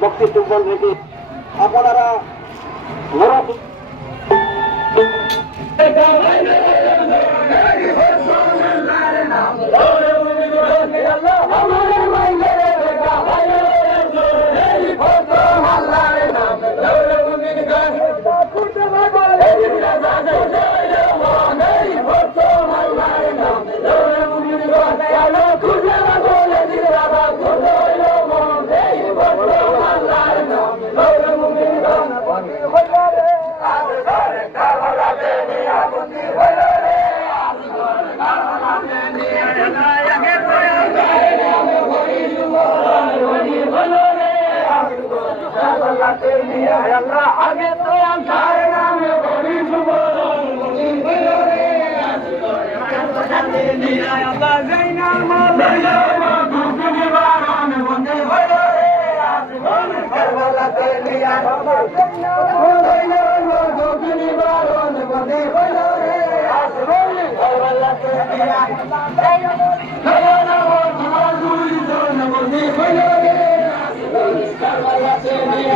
বক্তৃতা রেখে আপনারা আগে তো আমার নামে বলি শুভ আল্লাহ জাইনাল মাদুনি বারান বন্দে হলো রে কারবালাতে নিয়া জাইনাল মাদুনি বারান বন্দে হলো রে কারবালাতে নিয়া জাইনাল মাদুনি বারান বন্দে হলো রে কারবালাতে নিয়া